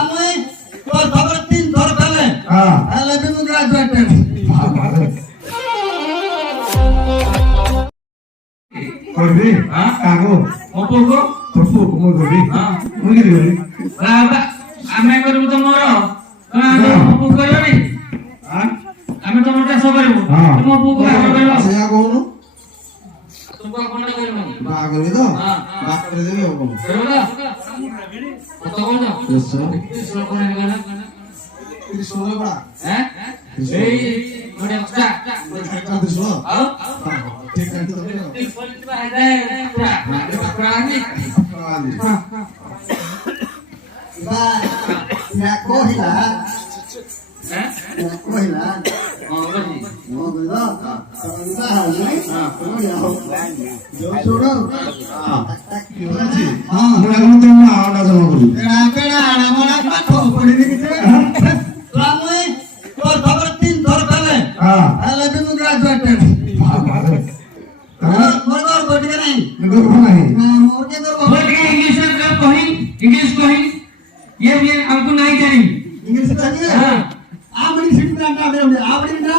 আমি তোর খবর তিন ধর ফেলে তাহলে তুমি গ্রাজুয়েট করবি কাগো অপুগো তপু কোমল করবি মুই কি দিবি আমি করব তো মোর অপু করবি আমি তো মোটা সব করব তুমি অপু করব সেয়া কହୁନୁ তুমি কোনটা করব ବା କରିବି ତ ବା କରିଦେବି ଆଉ କଣ করব না কত কোন শ্লোক করে গেল ত্রিশূଳ ପଡ଼ା হ্যাঁ এই মোটা একটা ত্রিଶୂଳ ଆଉ ঠিক আছে ତମେ এই পলিটিবা হেদে পুরা প্রাণী ବା ନା କହିଲା হ্যাঁ କହିଲା অঙ্গজি ମୋ କହିଲ ତମେ ହାଉନି ଯୋଉ ଶୁଣ ହଁ ମୁଁ এখন তো না আওনা জমা করি କେଡ଼ା କେଡ଼ା ଆମର ପାଠ ପଢିନି କିଛି ଆମେ তোর খবর তিন ধর ফেলে তাহলে তুমি গ্রাজুয়েট মোর ঘর বটিকে নাই দেখো নাই মোর কে করব बोल के इंग्लिश में कहीं ये हमको नहीं चाहिए इंग्लिश चाहिए हां आमनी सिटी ना दे आमनी ना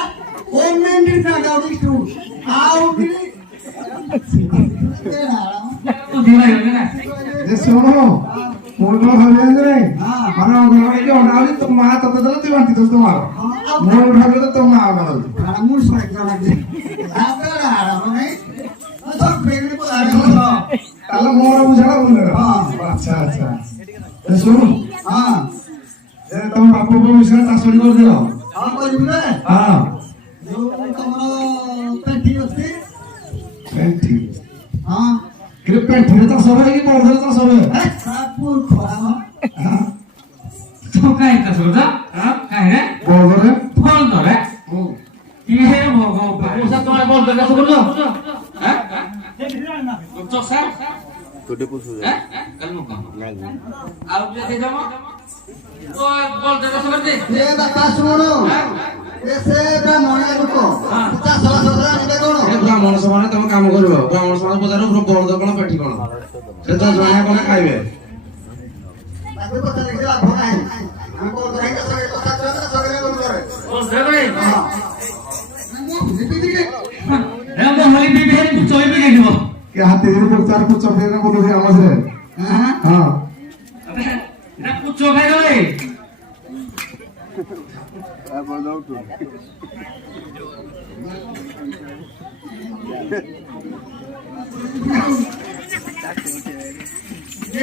ओनमेंट ना दाउडी टू आओ कि तो दिवाई हो ना যে শোনো মোর কথা ভাবলেন রে মানে অঙ্গনবাড়ি যে অনালি তো মা তত দিলে তুই বান্তি তো তোমার মোর ভাবলে তো তোমার আওনা লাগবে মুর সরাই করা লাগে আপেলা মানে তো প্রেগনে কো আগে তাহলে মোর বুঝাটা বললে আচ্ছা আচ্ছা শোনো हां যে তোমার বাপু ভবিষ্যতে চাষড়ি করে দিও हां কইবি রে হ্যাঁ जो तमरो पेटी আছে ঠিক हां কিন্তু পেটে তো সবাই কি পড়ে তো সবাই সাপুর খরা तो काय का सोदा हां काय रे বড়রে फोन तो रे ये है वो उसा तुम्हारे बोल कर सो बोलो हैं तो सर छोटे पुछ हो हैं कल मुका आउट दे दो तो बोल कर सो कर दे ए बापा सुनो এসে ব্রাহ্মণ লোক চাষ সদরা নিবে কোন ব্রাহ্মণ সমানে তুমি কাম করবে ব্রাহ্মণ সমানে পচারো বড় কোন পেটি কোন সে তো জয়া কোন খাইবে তাকে কথা লিখে লাভ নাই আমি বল করে সঙ্গে কথা চলে সঙ্গে বল করে बोल दे भाई রিপিট हम तो होली भी है कुछ चोई भी गई वो কি হাতে ধরে প্রচার করছ ফেরে বলো রে আমাদের হ্যাঁ হ্যাঁ अबे ना कुछ चो खाई रे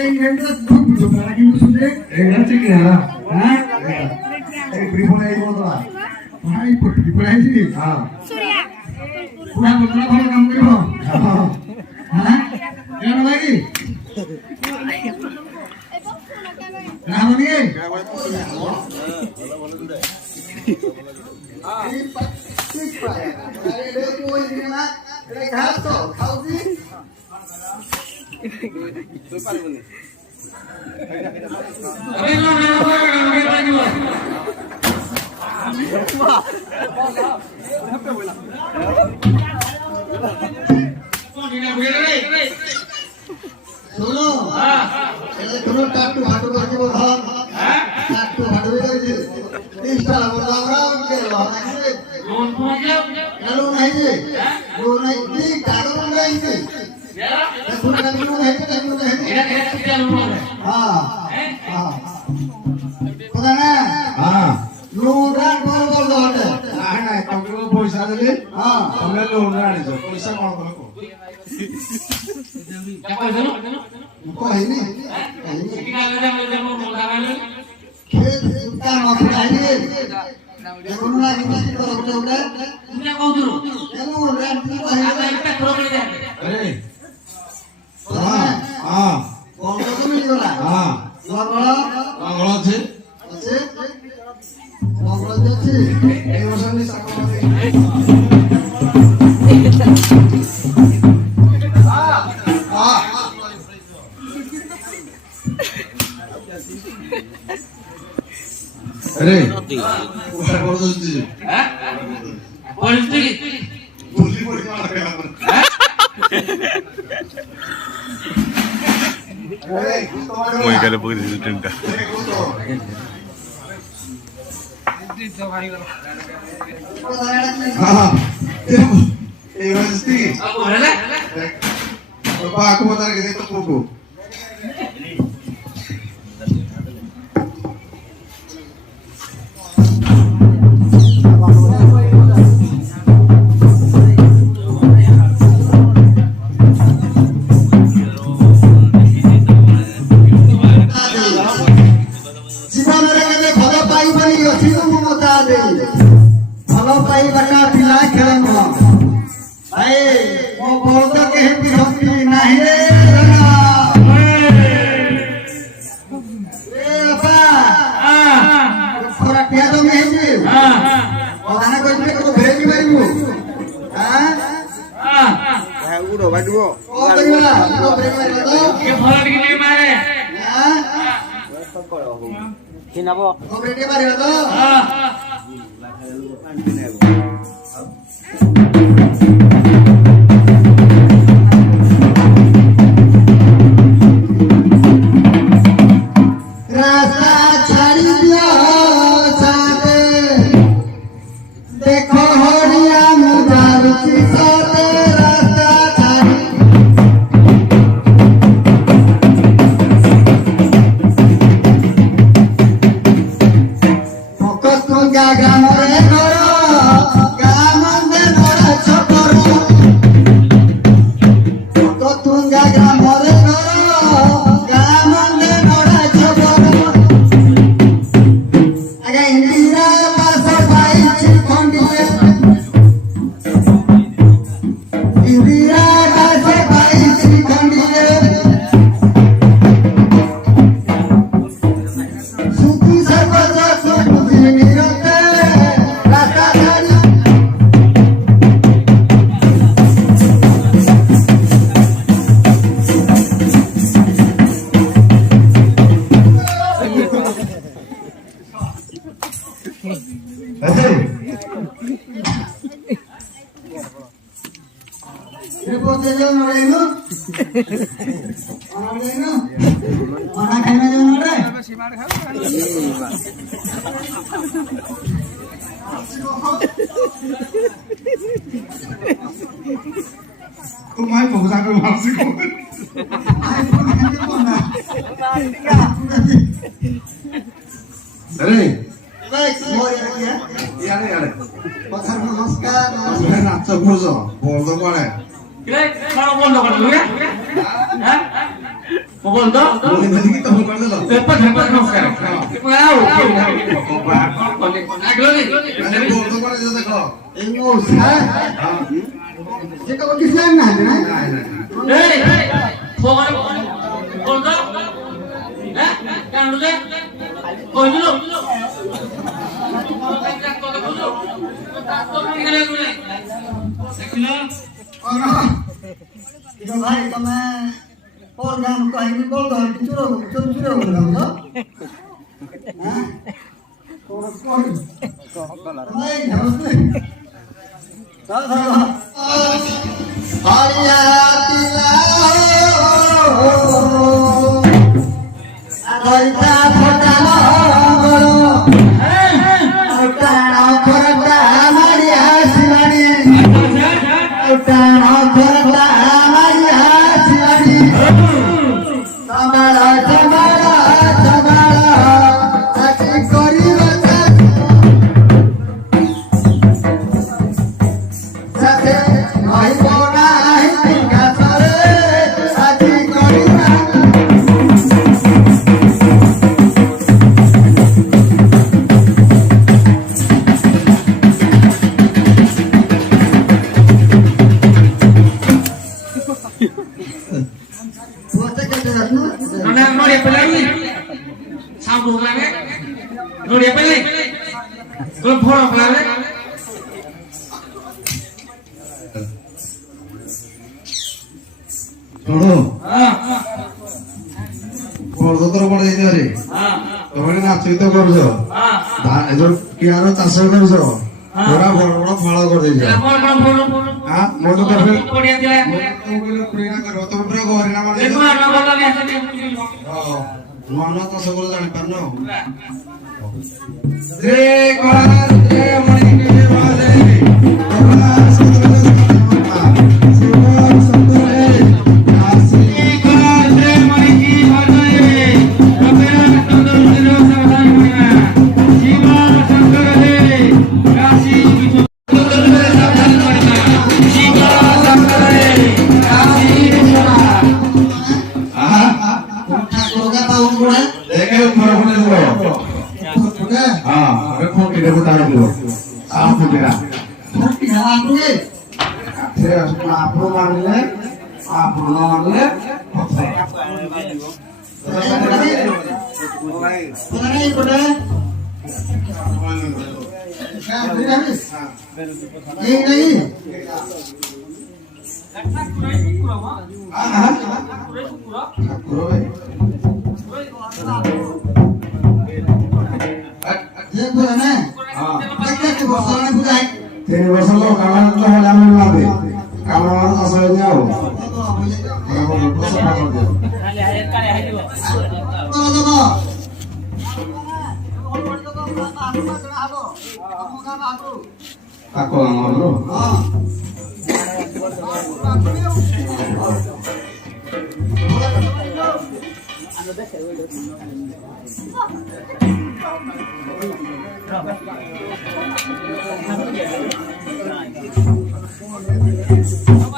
এই রেন্ডা খুব জোড়া কিন্তু শুনে এটা ঠিক না হ্যাঁ এই ব্রিফোন এই বলতো না ভাই পটি পড়াইছি হ্যাঁ পুরা বদলা ভালো কাম করিব হ্যাঁ কেন লাগি রামনি अबे लो ना लगी वो শোনো এটা কোনো টাটু হাটু করতে বল হ্যাঁ টাটু হাটু হয়ে ইনস্টা বলা আমরা কে লাগাইছে लोन पहुंच जाओ এলো নাই যে ও নাই কি কাগজ নাই যে এখন কাগজ নাই তো কাগজ নাই এটা কিটা लोन है হ্যাঁ হ্যাঁ কথা না হ্যাঁ লোন রাখ বল বল দহতে না না তুমি পয়সা দিলে হ্যাঁ তুমি লোন আনিছ পয়সা কোন কোন क्या कर दो কইনি किटा ले जा वो मोटा ले খেত কা মফাই রে এখন না কি করতে ওটা तुमने कौन दो এলো রাখ কি अब কইনি इतना करो ले जा আরে হ্যাঁ হ্যাঁ কোন তো মিললা হ্যাঁ মঙ্গল মঙ্গল আছে আছে মঙ্গল আছে এই বছর নি সাকো আরে ওরা বড় দিদি हैं पॉलिटिक्स বলি বলি মারা গেল মই কালে পকৰি দিছো তিনটা এই রাজস্তি Aku boleh? বাবা aku mau tarik itu buku ଜୀବନରେ କେବେ ଭଲ ପାଇବନି ଅଛି ମୁଁ ମତା ଦେଇ ଭଲ ପାଇବାଟା ପିଲା ଖେଳ ନୁହଁ ଭାଇ ମୋ ବଳଦ କେହି ବିରକ୍ତି ନାହିଁ ରେ ବାପା ଖରା ପିଆ ଜମି ହେଇଛି ପ୍ରଧାନ କହିଥିଲେ ତାକୁ ଭେରେଇକି ମାରିବୁ କଣ କରିବା ଭେରେଇକି ମାରିବା ତ Ke bola dikit mare. ଭେରେଇକି ମାରିବା ତ रास्ता छाड़ी दिया साथे देखो होड़िया मुदारुची साथे रास्ता छाड़ी तुंगा गामरे घरो गामंदे नोरा छपरो तुंगा गामरे घरो गामंदे नोरा छपरो आगे इंदिरा पास पाई खंडिए इंदिरा पास पाई खंडिए सुखी सर्वज सुखी निरते रास्ता छाड़ी Report aja nore no. Nore no. Mana kena aja nore. Kumai pokok aku masih kau. Dari Baik, semua ya. iya nih Bakar namaskar. Sudah naco bozo bozo kore Kira kalau bondo kan dulu ya? Hah? Mau bondo? boleh tadi kita mau kore loh Cepat no sekarang. Wow. Lagi lagi. ada bozo kore itu teko Ingus, ha? Jika bagi sana, kan? Hei, pokoknya bondo. Hah? Kan dulu deh. Kau dulu. Tiga hari kami program kau ini boleh dicurug kan? Hah? Kau baik, harus ni. Salah. Hayatilah. Agoita potano golo. Utana korata amari hasilani. Utana korata amari hasilani. Samala samala samala ati koriba sate nahi bona hi kasare ati koriba Buatnya kata nu No dia pelai. Sambung lagi. No dia pelai. Kalau bola pelai. শোনো Ah. bozo তোর পড়ে যেতে পারে Ah. তোমরা নাচই তো করছো Ah. ধান এজোর কি আরো চাষ করছো ପୁରା ବଡ ବଡ ଫଳ କରିଦେଇଛ ଆପଣ କଣ ଫୋନ হ্যাঁ মোর তো ফের ପଡିଆ ଥିଲା তুমি পুরা গহরি না মানে ଦେଖ ନ ଭଲ ବି ଆସନ୍ତି ମନ ତ ସବୁ ଜାଣିପାରୁନ ଆଉ রে কলা রে মনি কে বাজে কলা সুন্দর সুন্দর আসি କଳା ସେ ମରିକି ଭଜେ ରବେରା ସୁନ୍ଦର ଦିନ ସାବଧାନ ମଣିମା ଶିବ ଶଙ୍କର ରେ କାଶୀ ବିଶ୍ୱ ସାବଧାନ ମଣିମା ଶିବ ଶଙ୍କର ରେ କାଶୀ ବିଶ୍ୱ ଠାକୁରଙ୍କ ପାଉନ ଗୁଡା দেখে উপরে ফুটে দিব ফুটে হ্যাঁ আরে ফোনটি দেবো তাই দিব আ ফুটে না ফুটি হাওয়া ফুটে সে আপন মানলে আপন না মানলে ফুটে নাই ফুটে এই নাই যে ফুটে না দেখতে বসলে ফুটাই 3 বছর লোক কামাল তো হলে আমি মারবে কামাল আমার কাছে যাও তাকো আমার লো Thank you.